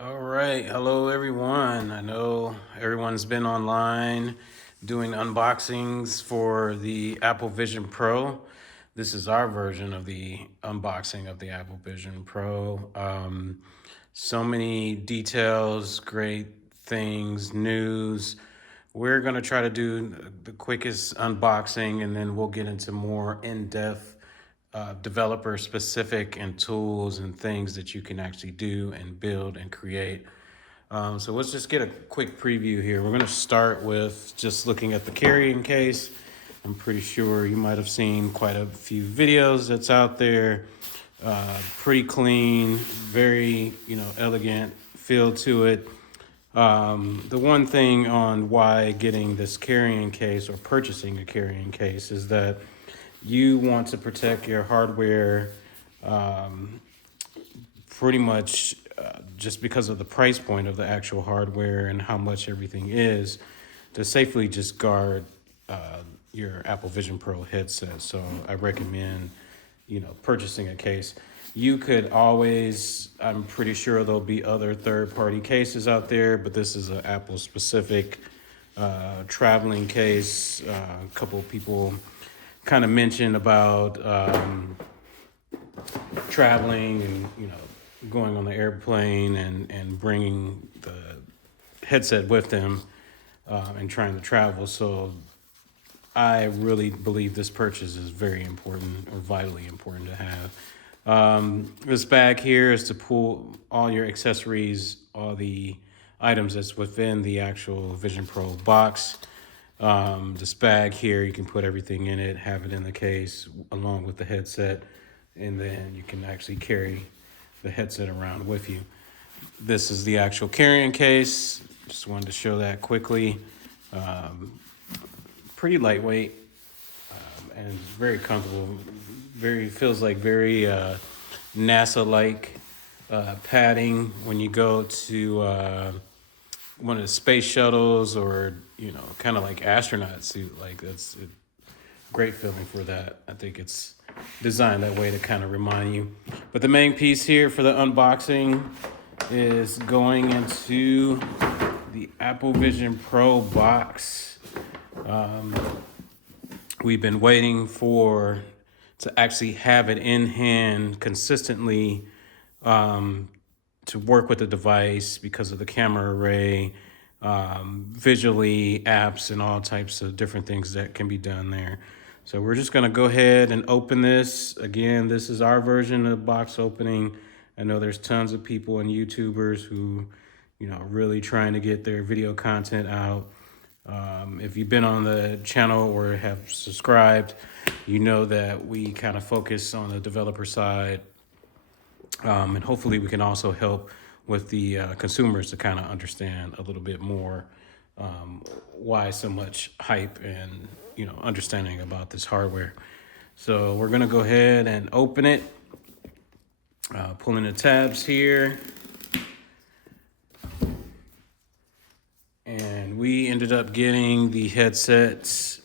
All right. Hello, everyone. I know everyone's been online doing unboxings for the Apple Vision Pro. This is our version of the unboxing of the Apple Vision Pro. So many details, great things, news. We're going to try to do the quickest unboxing and then we'll get into more in depth developer specific and tools and things that you can actually do and build and create. So let's just get a quick preview here. We're going to start with just looking at the carrying case. I'm pretty sure you might have seen quite a few videos that's out there. Pretty clean, very elegant feel to it. The one thing on why getting this carrying case or purchasing a carrying case is that you want to protect your hardware pretty much just because of the price point of the actual hardware and how much everything is to safely just guard your Apple Vision Pro headset. So I recommend, purchasing a case. You could always, I'm pretty sure there'll be other third-party cases out there, but this is an Apple-specific traveling case. A couple of people kind of mentioned about traveling and going on the airplane and bringing the headset with them and trying to travel. So I really believe this purchase is very important or vitally important to have. This bag here is to pull all your accessories, all the items that's within the actual Vision Pro box. This bag here, you can put everything in it, have it in the case along with the headset, and then you can actually carry the headset around with you. This is the actual carrying case. Just wanted to show that quickly. Pretty lightweight and very comfortable. Very feels like very NASA-like padding when you go to one of the space shuttles or kind of like astronaut suit. Like that's a great feeling for that. I think it's designed that way to kind of remind you. But the main piece here for the unboxing is going into the Apple Vision Pro box. We've been waiting to actually have it in hand consistently to work with the device because of the camera array, visually, apps, and all types of different things that can be done there. So we're just gonna go ahead and open this. Again, this is our version of the box opening. I know there's tons of people and YouTubers who, really trying to get their video content out. If you've been on the channel or have subscribed, you know that we kind of focus on the developer side. And hopefully we can also help with the consumers to kind of understand a little bit more why so much hype and understanding about this hardware. So we're gonna go ahead and open it. Pulling the tabs here. And we ended up getting the headsets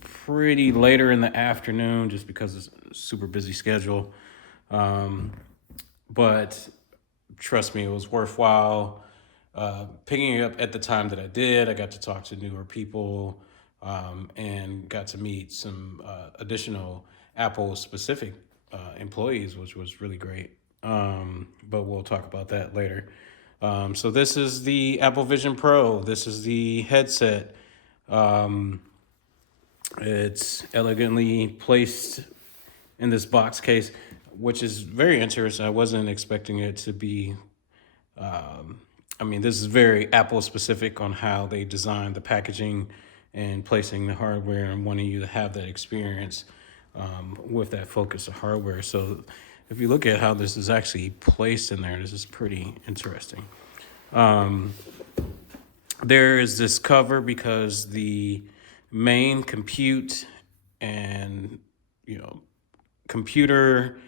pretty later in the afternoon just because it's a super busy schedule. But trust me, it was worthwhile picking it up at the time that I did. I got to talk to newer people and got to meet some additional Apple specific employees, which was really great. But we'll talk about that later. So this is the Apple Vision Pro. This is the headset. It's elegantly placed in this box case, which is very interesting. I wasn't expecting it to be. This is very Apple specific on how they designed the packaging and placing the hardware and wanting you to have that experience with that focus of hardware. So if you look at how this is actually placed in there, this is pretty interesting. There is this cover because the main compute and computer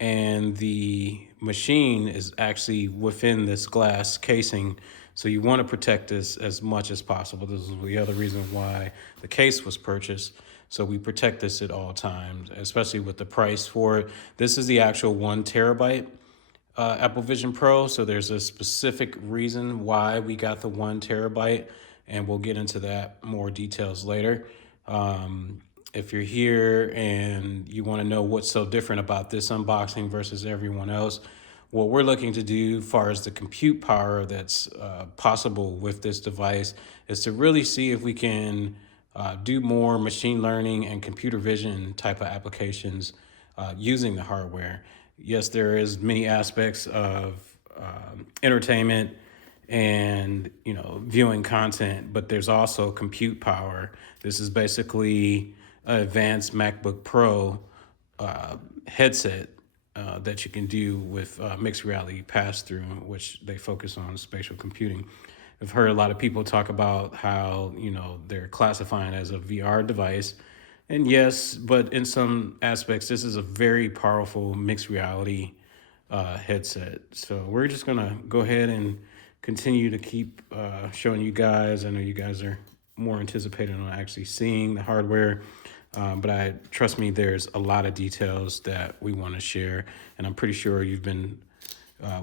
and the machine is actually within this glass casing. So you want to protect this as much as possible. This is the other reason why the case was purchased. So we protect this at all times, especially with the price for it. This is the actual 1 terabyte. Apple Vision Pro, so there's a specific reason why we got the 1 terabyte, and we'll get into that more details later. If you're here and you want to know what's so different about this unboxing versus everyone else, what we're looking to do as far as the compute power that's possible with this device is to really see if we can do more machine learning and computer vision type of applications using the hardware. Yes, there is many aspects of entertainment and viewing content, but there's also compute power. This is basically an advanced MacBook Pro headset that you can do with mixed reality pass through, which they focus on spatial computing. I've heard a lot of people talk about how they're classifying as a VR device, and yes, but in some aspects, this is a very powerful mixed reality headset. So we're just gonna go ahead and continue to keep showing you guys. I know you guys are more anticipated on actually seeing the hardware, but trust me, there's a lot of details that we want to share, and I'm pretty sure you've been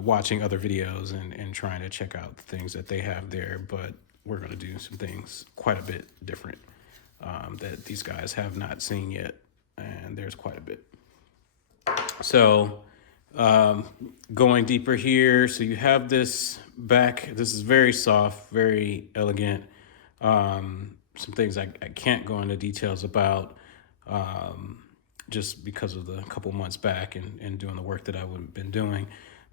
watching other videos and trying to check out the things that they have there, but we're going to do some things quite a bit different that these guys have not seen yet, and there's quite a bit. So going deeper here, so you have this back. This is very soft, very elegant. Some things I can't go into details about just because of the couple months back and doing the work that I've been doing.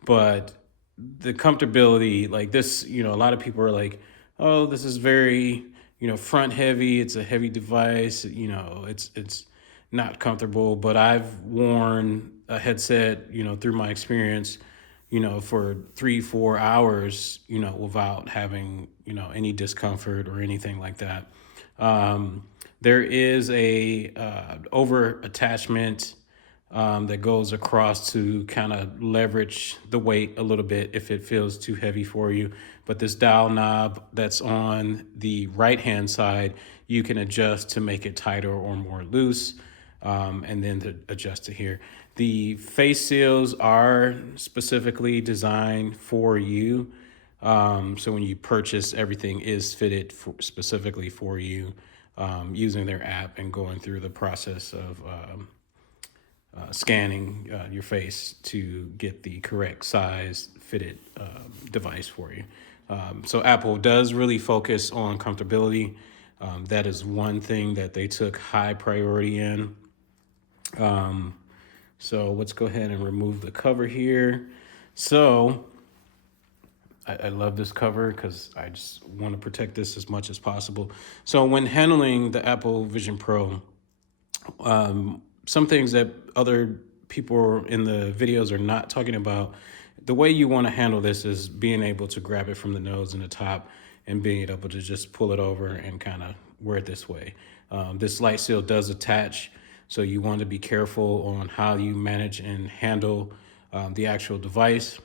But the comfortability, like this, a lot of people are like, oh, this is very, front heavy. It's a heavy device. It's not comfortable. But I've worn a headset, through my experience, for 3-4 hours, without having, any discomfort or anything like that. There is a over attachment that goes across to kind of leverage the weight a little bit if it feels too heavy for you. But this dial knob that's on the right-hand side, you can adjust to make it tighter or more loose, and then to adjust it here. The face seals are specifically designed for you. So when you purchase, everything is fitted specifically for you, using their app and going through the process of scanning your face to get the correct size fitted device for you. So Apple does really focus on comfortability. That is one thing that they took high priority in. So let's go ahead and remove the cover here. So I love this cover because I just want to protect this as much as possible. So when handling the Apple Vision Pro, some things that other people in the videos are not talking about, the way you want to handle this is being able to grab it from the nose and the top and being able to just pull it over and kind of wear it this way. This light seal does attach, so you want to be careful on how you manage and handle the actual device.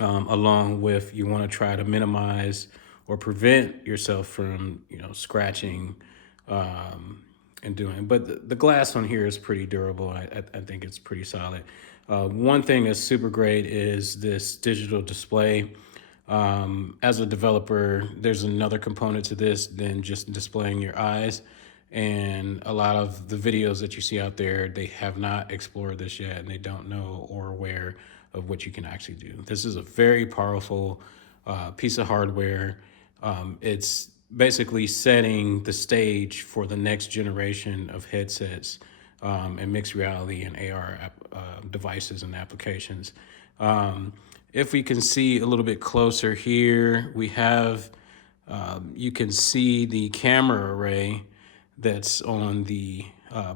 Along with, you want to try to minimize or prevent yourself from, scratching and doing. But the glass on here is pretty durable. I think it's pretty solid. One thing that's super great is this digital display. As a developer, there's another component to this than just displaying your eyes. And a lot of the videos that you see out there, they have not explored this yet, and they don't know or aware of what you can actually do. This is a very powerful piece of hardware. It's basically setting the stage for the next generation of headsets and mixed reality and AR devices and applications. If we can see a little bit closer here, we have, you can see the camera array that's on the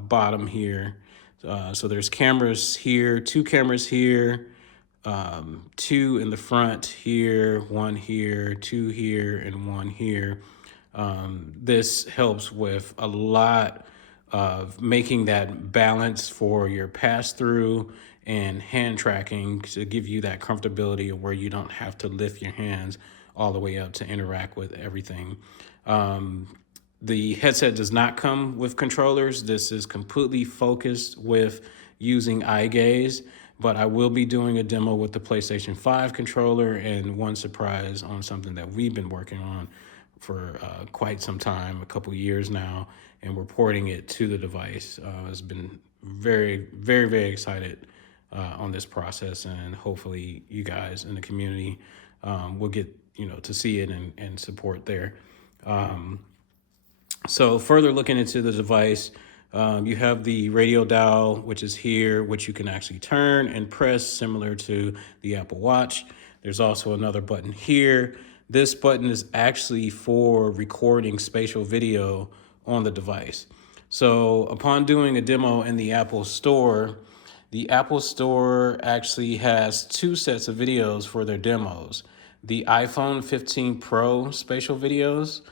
bottom here. So there's cameras here, 2 cameras here, 2 in the front here, 1 here, 2 here, and 1 here. This helps with a lot of making that balance for your pass through and hand tracking to give you that comfortability of where you don't have to lift your hands all the way up to interact with everything. The headset does not come with controllers. This is completely focused with using eye gaze, but I will be doing a demo with the PlayStation 5 controller and one surprise on something that we've been working on for quite some time, a couple years now, and we're porting it to the device. It's been very excited on this process, and hopefully you guys in the community will get to see it and support there. So further looking into the device, you have the radio dial, which is here, which you can actually turn and press similar to the Apple Watch. There's also another button here. This button is actually for recording spatial video on the device. So upon doing a demo in the Apple Store actually has two sets of videos for their demos. The iPhone 15 Pro spatial videos,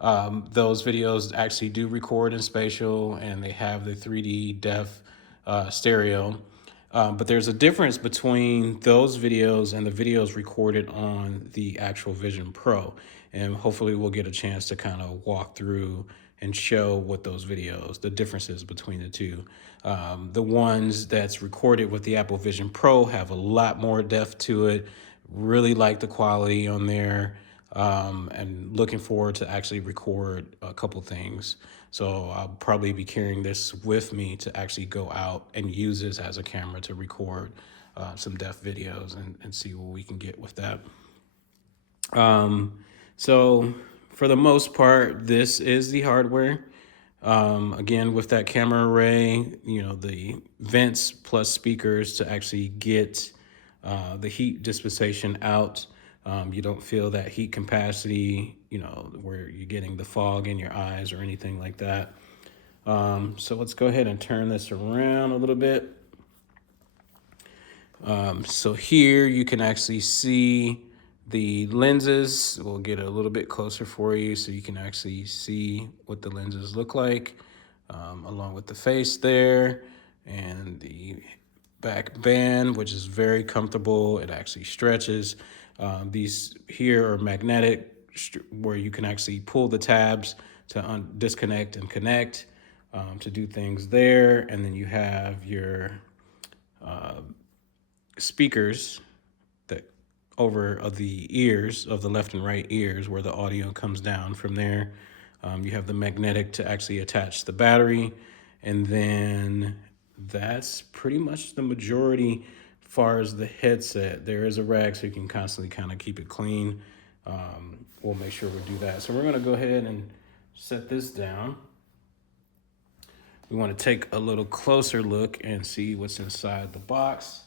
those videos actually do record in spatial and they have the 3D def stereo. But there's a difference between those videos and the videos recorded on the actual Vision Pro. And hopefully we'll get a chance to kind of walk through and show what those videos, the differences between the two. The ones that's recorded with the Apple Vision Pro have a lot more depth to it. Really like the quality on there, and looking forward to actually record a couple things. So I'll probably be carrying this with me to actually go out and use this as a camera to record some depth videos and see what we can get with that. So for the most part, this is the hardware. Again, with that camera array, the vents plus speakers to actually get the heat dispensation out. You don't feel that heat capacity, where you're getting the fog in your eyes or anything like that. So let's go ahead and turn this around a little bit. So here you can actually see the lenses. We'll get a little bit closer for you so you can actually see what the lenses look like, along with the face there and the back band, which is very comfortable. It actually stretches. These here are magnetic, where you can actually pull the tabs to disconnect and connect, to do things there. And then you have your speakers that over the ears of the left and right ears, where the audio comes down from there. You have the magnetic to actually attach the battery, and then that's pretty much the majority. As far as the headset, there is a rag so you can constantly kind of keep it clean. We'll make sure we do that. So we're going to go ahead and set this down. We want to take a little closer look and see what's inside the box.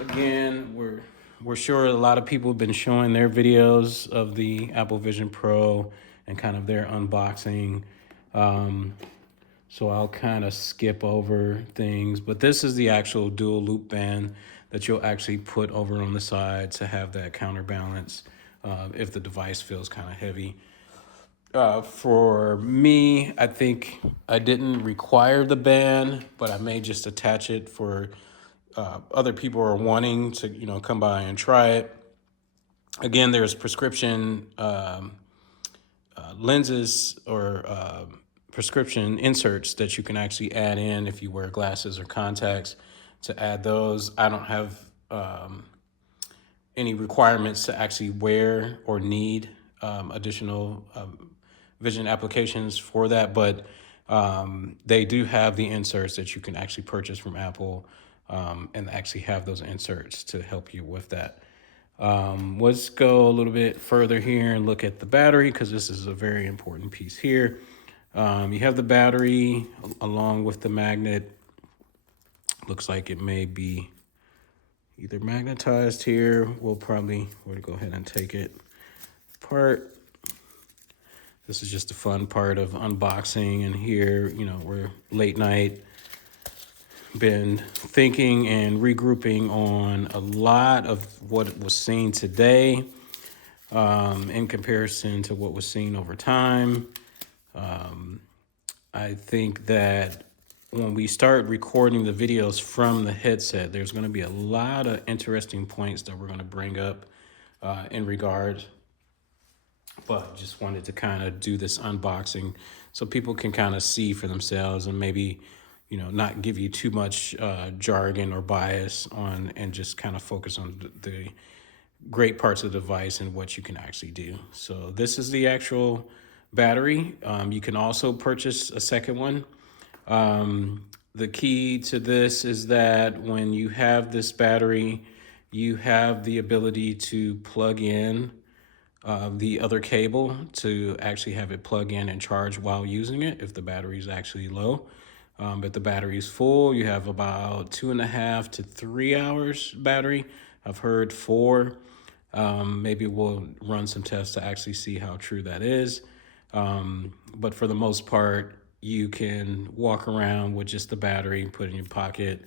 Again, we're sure a lot of people have been showing their videos of the Apple Vision Pro and kind of their unboxing. So I'll kind of skip over things, but this is the actual dual loop band that you'll actually put over on the side to have that counterbalance if the device feels kind of heavy. For me, I think I didn't require the band, but I may just attach it for other people are wanting to, come by and try it. Again, there's prescription lenses or prescription inserts that you can actually add in if you wear glasses or contacts, to add those. I don't have any requirements to actually wear or need additional vision applications for that, but they do have the inserts that you can actually purchase from Apple, and actually have those inserts to help you with that. Let's go a little bit further here and look at the battery, because this is a very important piece here. You have the battery along with the magnet. Looks like it may be either magnetized here. We'll go ahead and take it apart. This is just a fun part of unboxing, and here, we're late night, been thinking and regrouping on a lot of what was seen today, in comparison to what was seen over time. I think that when we start recording the videos from the headset, there's going to be a lot of interesting points that we're going to bring up in regard. But just wanted to kind of do this unboxing so people can kind of see for themselves and maybe, not give you too much jargon or bias on, and just kind of focus on the great parts of the device and what you can actually do. So this is the actual battery. You can also purchase a second one. The key to this is that when you have this battery, you have the ability to plug in the other cable to actually have it plug in and charge while using it if the battery is actually low. If the battery is full, you have about 2.5 to 3 hours battery. I've heard 4. Maybe we'll run some tests to actually see how true that is. But for the most part, you can walk around with just the battery, put it in your pocket,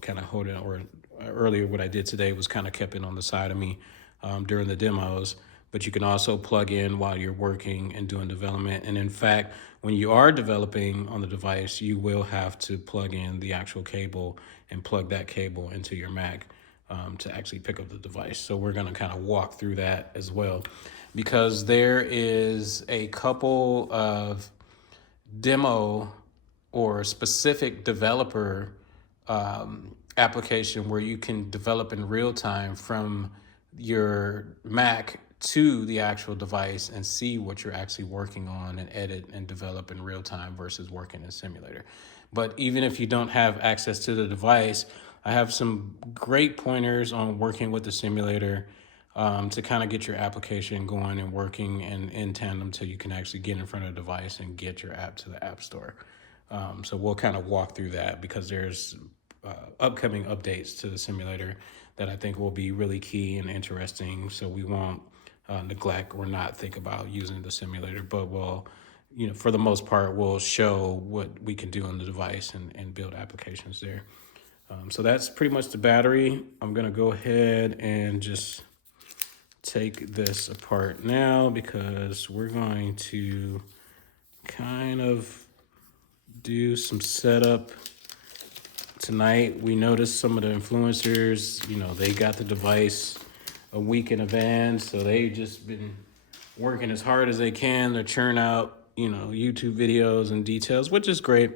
kind of hold it. Or earlier, what I did today was kind of kept it on the side of me during the demos. But you can also plug in while you're working and doing development. And in fact, when you are developing on the device, you will have to plug in the actual cable and plug that cable into your Mac to actually pick up the device. So we're going to kind of walk through that as well, because there is a couple of demo or specific developer application where you can develop in real time from your Mac to the actual device and see what you're actually working on and edit and develop in real time versus working in simulator. But even if you don't have access to the device, I have some great pointers on working with the simulator to kind of get your application going and working and in tandem till you can actually get in front of the device and get your app to the App Store. So we'll kind of walk through that because there's upcoming updates to the simulator that I think will be really key and interesting. So we won't neglect or not think about using the simulator, but we'll, for the most part, we'll show what we can do on the device and build applications there. So that's pretty much the battery. I'm going to go ahead and just take this apart now because we're going to kind of do some setup tonight. We noticed some of the influencers, they got the device a week in advance, so they just been working as hard as they can to churn out, YouTube videos and details, which is great.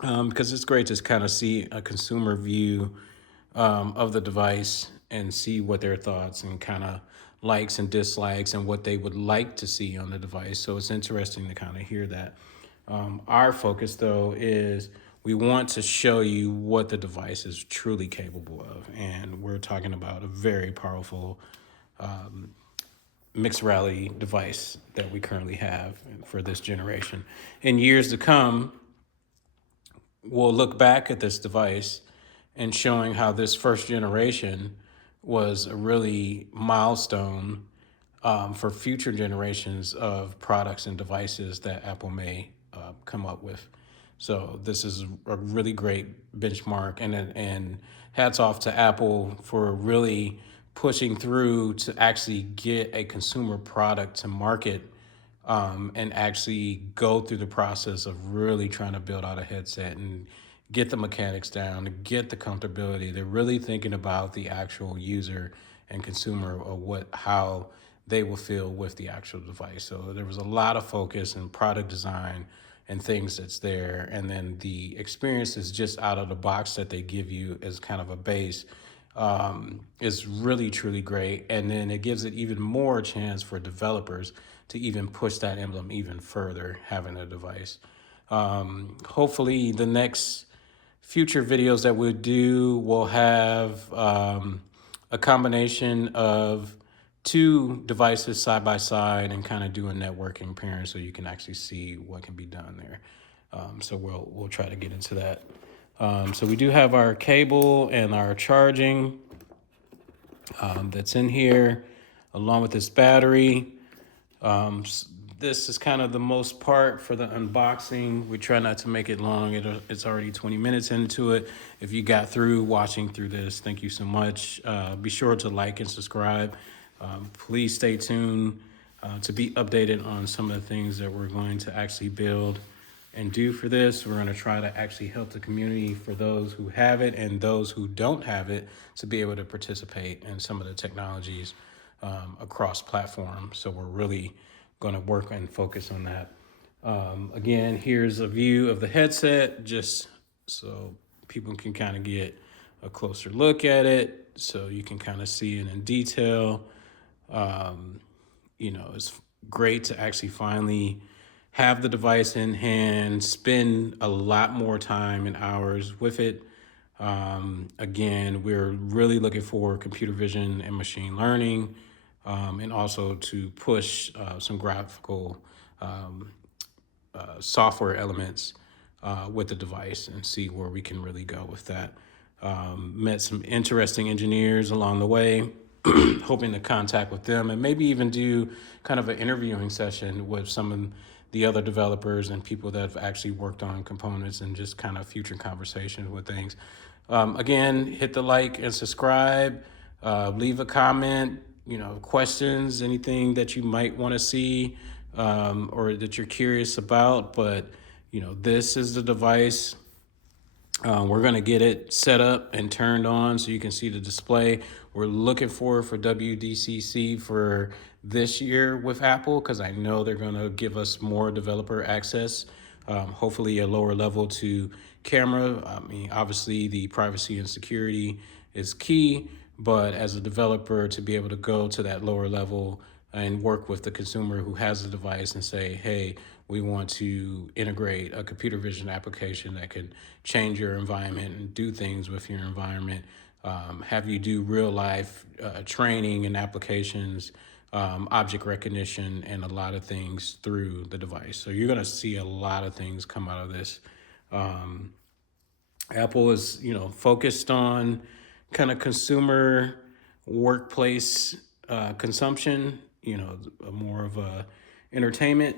Because it's great to kind of see a consumer view of the device and see what their thoughts and kind of likes and dislikes and what they would like to see on the device. So it's interesting to kind of hear that. Our focus, though, is we want to show you what the device is truly capable of. And we're talking about a very powerful mixed reality device that we currently have for this generation. In years to come, we'll look back at this device and showing how this first generation was a really milestone for future generations of products and devices that Apple may come up with. So this is a really great benchmark, and hats off to Apple for really pushing through to actually get a consumer product to market and actually go through the process of really trying to build out a headset and get the mechanics down, to get the comfortability. They're really thinking about the actual user and consumer of how they will feel with the actual device. So there was a lot of focus in product design and things that's there. And then the experience is just out of the box that they give you as kind of a base is really, truly great. And then it gives it even more chance for developers to even push that emblem even further, having a device. Hopefully the next future videos that we'll do will have a combination of 2 devices side by side and kind of do a networking pairing so you can actually see what can be done there. So we'll try to get into that. So we do have our cable and our charging that's in here along with this battery. This is kind of the most part for the unboxing. We try not to make it long. It's already 20 minutes into it. If you got through watching through this, thank you so much. Be sure to like and subscribe. Please stay tuned to be updated on some of the things that we're going to actually build and do for this. We're going to try to actually help the community for those who have it and those who don't have it to be able to participate in some of the technologies across platforms. So we're really going to work and focus on that. Again, here's a view of the headset, just so people can kind of get a closer look at it, so you can kind of see it in detail. Um, it's great to actually finally have the device in hand, spend a lot more time and hours with it. Again, we're really looking for computer vision and machine learning, and also to push some graphical software elements with the device and see where we can really go with that. Met some interesting engineers along the way, hoping to contact with them and maybe even do kind of an interviewing session with some of the other developers and people that have actually worked on components and just kind of future conversations with things. Again, hit the like and subscribe, leave a comment, questions, anything that you might want to see or that you're curious about. But, this is the device. We're going to get it set up and turned on so you can see the display. We're looking for WDCC for this year with Apple because I know they're going to give us more developer access, hopefully a lower level to camera. I mean, obviously the privacy and security is key, but as a developer to be able to go to that lower level and work with the consumer who has the device and say, hey, we want to integrate a computer vision application that can change your environment and do things with your environment, have you do real life training and applications, object recognition, and a lot of things through the device. So you're going to see a lot of things come out of this. Apple is, focused on kind of consumer workplace consumption, more of a entertainment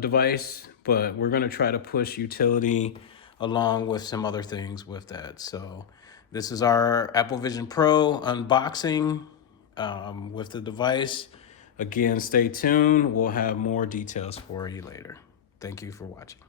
device, but we're going to try to push utility along with some other things with that. So this is our Apple Vision Pro unboxing with the device. Again, stay tuned. We'll have more details for you later. Thank you for watching.